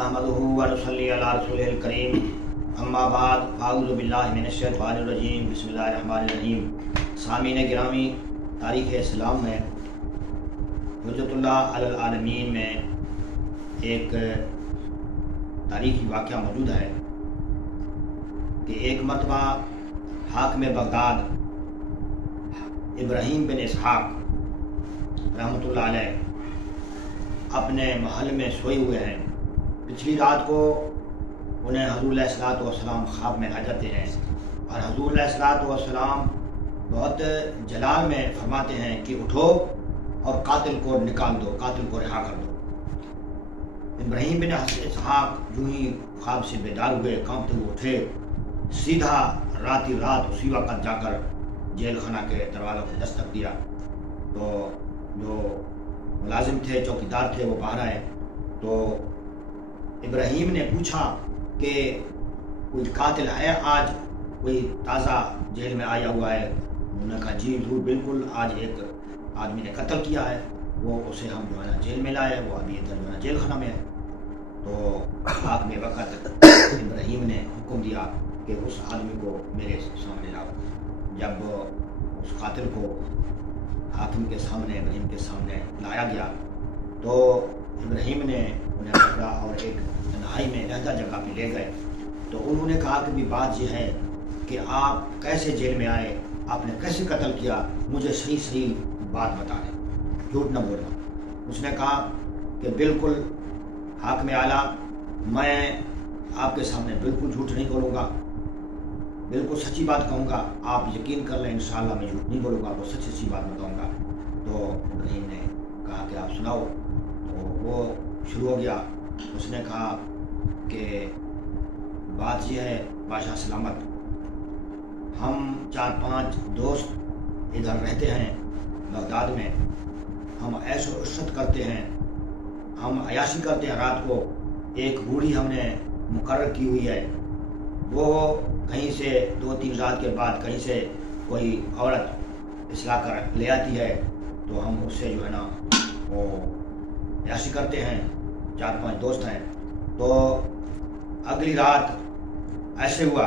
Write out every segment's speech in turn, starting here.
नहमदुहु व नुसल्ली अला रसूलिल करीम अम्मा बाद अऊज़ु बिल्लाहि मिनश शैतानिर रजीम बिस्मिल्लाहिर रहमानिर रहीम। सामीन गिरामी, तारीख़ इस्लाम में हुज्जतुल्लाह अलल आलमीन में एक तारीख़ी वाक़या मौजूद है कि एक मरतबा हाकिम बगदाद इब्राहीम बिन इसहाक़ रहमतुल्लाह अलैह अपने महल में सोए हुए हैं। पिछली रात को उन्हें हज़ूर अलैहिस्सलातु वस्सलाम ख्वाब में आ जाते हैं और हज़ूर अलैहिस्सलातु वस्सलाम बहुत जलाल में फरमाते हैं कि उठो और कातिल को निकाल दो, कातिल को रिहा कर दो। इब्राहीम बिन इसहाक़ यूं ही ख्वाब से बेदार हुए, कांपते हुए उठे, सीधा रात उसी वक्त जाकर जेल खाना के दरवाज़ों पर दस्तक दिया। तो जो मुलाजिम थे, चौकीदार थे, वो बाहर आए तो इब्राहीम ने पूछा कि कोई कातिल है, आज कोई ताज़ा जेल में आया हुआ है? उन्होंने कहा जी ज़रूर, बिल्कुल, आज एक आदमी ने कत्ल किया है, वो उसे हम जो है ना जेल में लाए, वो अभी इधर जो है जेल खाना में है। तो आखिरी वक्त इब्राहीम ने हुक्म दिया कि उस आदमी को मेरे सामने लाओ। जब उस कातिल को हाकिम के सामने, इब्राहीम के सामने लाया गया तो इब्राहीम ने उन्हें पकड़ा और एक तन्हाई में अलहदा जगह पे ले गए। तो उन्होंने कहा कि भी बात यह है कि आप कैसे जेल में आए, आपने कैसे कत्ल किया, मुझे सही सही बात बता दें, झूठ न बोलना। उसने कहा कि बिल्कुल हाकिम आला, मैं आपके सामने बिल्कुल झूठ नहीं बोलूँगा, बिल्कुल सच्ची बात कहूँगा, आप यकीन कर लें, इंशाअल्लाह मैं झूठ नहीं बोलूँगा, आपको सच्ची बात बताऊँगा। तो इब्राहीम ने कहा कि आप सुनाओ। तो वो शुरू हो गया। उसने कहा कि बात यह है बादशाह सलामत, हम 4-5 दोस्त इधर रहते हैं बगदाद में, हम ऐशो इश्रत करते हैं, हम अयाशी करते हैं। रात को एक बूढ़ी हमने मुकर्रर की हुई है, वो कहीं से 2-3 रात के बाद कहीं से कोई औरत इसला कर ले आती है, तो हम उससे जो है ना वो अयाशी करते हैं। 4-5 दोस्त हैं। तो अगली रात ऐसे हुआ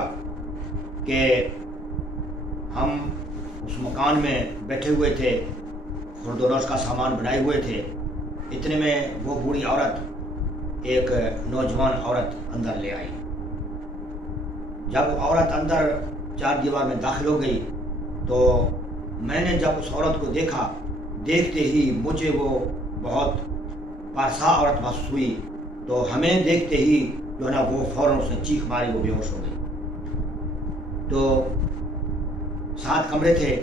कि हम उस मकान में बैठे हुए थे, खुरदोनोश का सामान बनाए हुए थे। इतने में वो बूढ़ी औरत, एक नौजवान औरत अंदर ले आई। जब औरत अंदर चार दीवार में दाखिल हो गई तो मैंने जब उस औरत को देखा, देखते ही मुझे वो बहुत पारसा औरत महसूस हुई। तो हमें देखते ही जो है ना वो फौरन उसने चीख मारी, वो बेहोश हो गई। तो 7 कमरे थे,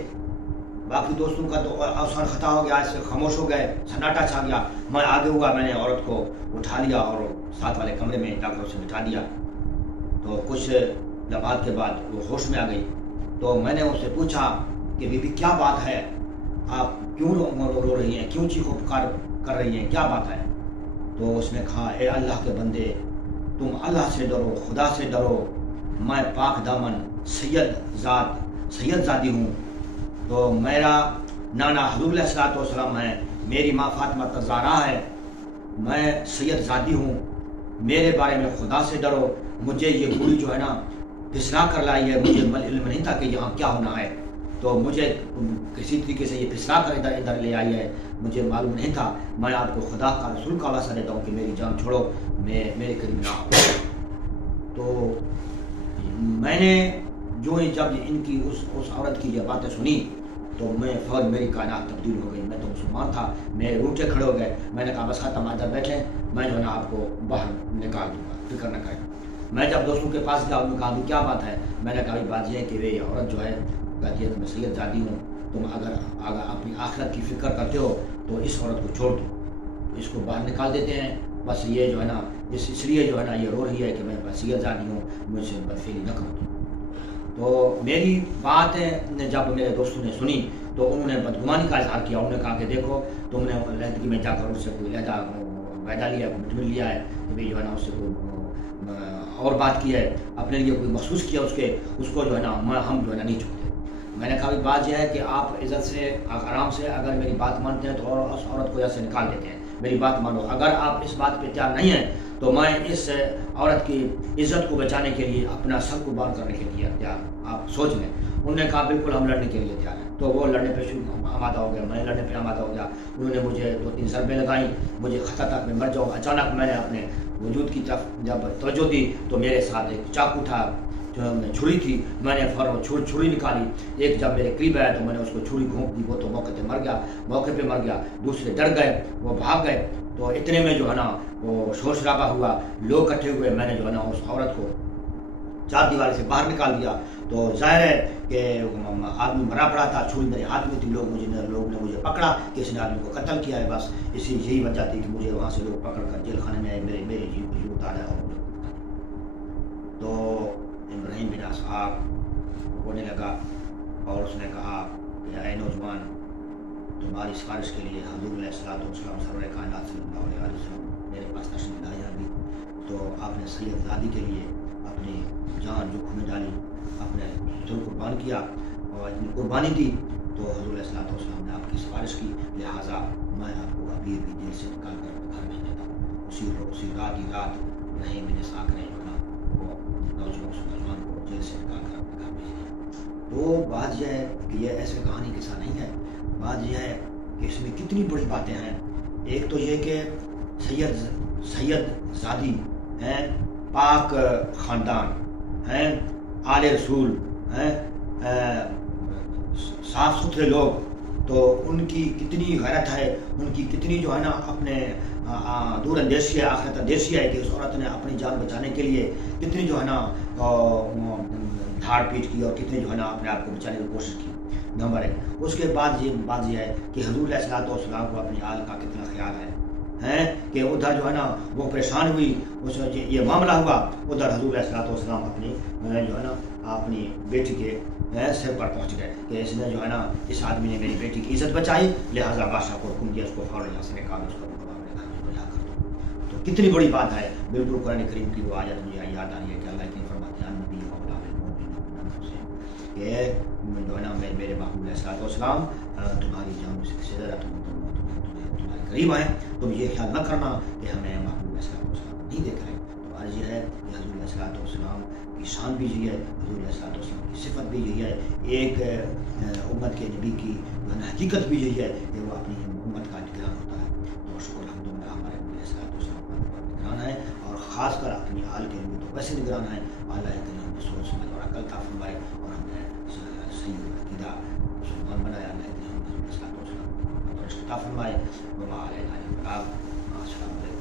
बाकी दोस्तों का तो अवसर खता हो गया, ऐसे खामोश हो गए, सन्नाटा छा गया। मैं आगे हुआ, मैंने औरत को उठा लिया और साथ वाले कमरे में जाकर उसे बिठा दिया। तो कुछ लम्हात के बाद वो होश में आ गई। तो मैंने उससे पूछा कि बीबी क्या बात है, आप क्यों रो रही हैं, क्यों चीखो पुकार कर रही हैं, क्या बात है? तो उसने कहा, ए अल्लाह के बंदे, तुम अल्लाह से डरो, खुदा से डरो, मैं पाक दामन सैयद ज़ादी हूँ। तो मेरा नाना हज़ूर अलैहिस्सलातु वस्सलाम है, मेरी माँ फातिमा ज़हरा है, मैं सैयद ज़ादी हूँ, मेरे बारे में खुदा से डरो। मुझे ये बूढ़ी जो है ना फिसला कर लाई है, मुझे इल्म नहीं था कि यहाँ क्या होना है। तो मुझे किसी तरीके से ये फिसला कर इधर ले आई है, मुझे मालूम नहीं था। मैं आपको खुदा का रसूल का वास्ता देता हूँ कि मेरी जान छोड़ो, मेरे करीब ना हो। तो मैंने जो ही जब इनकी उस औरत की ये बातें सुनी तो मैं फौरन मेरी कायनात तब्दील हो गई। मैं तो मुसलमान था, मेरे रूठे खड़े हो गए। मैंने कहा बस खत्म, अंदर बैठे, मैं जो है ना आपको बाहर निकाल दूँगा, फिक्र न करें। मैं जब दोस्तों के पास गया, उन्होंने कहा क्या बात है? मैंने कहा बात यह है कि वे औरत जो है कहती है कि मैं सैयद ज़ादी हूँ, तुम अगर अपनी आखिरत की फ़िक्र करते हो तो इस औरत को छोड़ दो, इसको बाहर निकाल देते हैं। बस ये जो है ना इसलिए जो है ना ये रो रही है कि मैं सैयद ज़ादी हूँ, मुझसे बदफेली न करो। तो मेरी बात ने जब मेरे दोस्तों ने सुनी तो उन्होंने बदगुमानी का इजहार किया। उन्होंने कहा कि देखो, तुमने लहदगी में जाकर उससे कोई लहदा वायदा लिया, कमिटमेंट लिया है, तो भाई जो है ना उससे कोई और बात की है, अपने लिए कोई महसूस किया उसको जो है ना हम जो है ना नहीं छोड़ते। मैंने कहा बात यह है कि आप इज़्ज़त से आराम से अगर मेरी बात मानते हैं तो और उस औरत को यहाँ से निकाल देते हैं, मेरी बात मानो। अगर आप इस बात पे तैयार नहीं हैं تو میں اس عورت کی عزت کو بچانے کے لیے اپنا سب قربان کرنے کے لیے تیار. آپ سوچ لیں. انہوں نے کہا بالکل ہم لڑنے کے لیے تیار ہیں. تو وہ لڑنے پہ آمادہ ہو گیا, میں لڑنے پہ آمادہ ہو گیا. انہوں نے مجھے 2-3 ضربیں لگائیں, مجھے خطرہ تک میں مر جاؤں. اچانک میں نے اپنے وجود کی طرف جب توجہ دی تو میرے ساتھ ایک چاقو تھا, جو چھری تھی. میں نے فوراً چھری نکالی. ایک جب میرے قریب آیا تو میں نے اس کو چھری گھونپ دی. وہ تو موقع پہ مر گیا. دوسرے ڈر گئے, وہ بھاگ گئے. تو اتنے میں جو ہے نا وہ شور شرابہ ہوا, لوگ اکٹھے ہوئے. میں نے جو ہے نا اس عورت کو چار دیواری سے باہر نکال دیا. تو ظاہر ہے کہ آدمی مرا پڑا تھا, چھری میرے ہاتھ میں تھی. لوگ نے مجھے پکڑا کہ اس نے آدمی کو قتل کیا ہے. بس یہی وجہ تھی کہ مجھے وہاں سے لوگ پکڑ کر جیل خانے میں آئے. میری جیب کو یوں اتارا. تو ابراہیم بن اسحاق رونے لگا اور اس نے کہا کہ اے نوجوان, تمہاری سفارش کے لیے حضور علیہ الصلوۃ والسلام سرور کائنات صلی اللہ علیہ وسلم میرے پاس تشریف لائی ابھی. تو آپ نے سید زادی کے لیے اپنی جان جوکھ میں ڈالی, اپنے دل قربان کیا اور اتنی قربانی دی. تو حضور علیہ الصلوۃ والسلام نے آپ کی سفارش کی, لہٰذا میں آپ کو ابھی جیل سے نکال کر گھر بھیج دیتا ہوں. اسی رات ہی رات ابراہیم بن اسحاق نے وہ نوجوان کو جیل سے نکال کر اپنے گھر بھیج دیا. تو بات یہ ہے کہ یہ ایسے کہانی قصہ نہیں ہے. بات یہ ہے کہ اس میں کتنی بڑی باتیں ہیں. ایک تو یہ کہ سید زادی ہیں, پاک خاندان ہیں, آل رسول ہیں, صاف ستھرے لوگ. تو ان کی کتنی غیرت ہے, ان کی کتنی جو ہے نا اپنے دور اندیشی ہے, آخرت اندیشی ہے کہ اس عورت نے اپنی جان بچانے کے لیے کتنی جو ہے نا دھاڑ پیٹ کی اور کتنی جو ہے نا اپنے آپ کو بچانے کی کوشش کی. نمبر 1. اس کے بعد یہ بات یہ ہے کہ حضور علیہ الصلوۃ والسلام کو اپنی آل کا کتنا خیال ہے کہ ادھر جو ہے نا وہ پریشان ہوئی, اس یہ معاملہ ہوا, ادھر حضور علیہ الصلوۃ والسلام اپنی جو ہے نا اپنی بیٹی کے سر پر پہنچ گئے کہ اس نے جو ہے نا اس آدمی نے میری بیٹی کی عزت بچائی, لہٰذا بادشاہ کو حکم دیا اس کو فوراً یہاں سے نکال, اس کو رہا کر دو. تو کتنی بڑی بات ہے. بالکل قرآن کریم کی وہ آیت مجھے یاد آ رہی ہے کہ اللہ کی فرماتے ہیں نبی کہ جو ہے نا میرے محبوب علیہ الصلوۃ والسلام تمہاری جان سے زیادہ تمہارے قریب ہیں. تم یہ خیال نہ کرنا کہ ہمیں محبوب علیہ الصلوۃ والسلام نہیں دیکھ رہے. تو آج یہ ہے کہ حضور علیہ الصلوۃ والسلام کی شان بھی یہی ہے, حضور علیہ الصلوۃ والسلام کی صفت بھی یہی ہے. ایک امت کے نبی کی حقیقت بھی یہی ہے کہ وہ اپنی امت کا نگران ہوتا ہے. تو شکر الحمدللہ ہمارے علیہ الصلوۃ والسلام پر نگران ہے, اور خاص کر اپنی آل کے لیے تو ویسے نگران ہے. اللہ کریم ہمیں سوچ سمجھ اور عقل عطا فرمائے اور ہمیں صحیح عقیدہ مسلمان بنائے. اللہ کریم ہمیں علیہ الصلوۃ والسلام پر عطا فرمائے. السلام علیکم.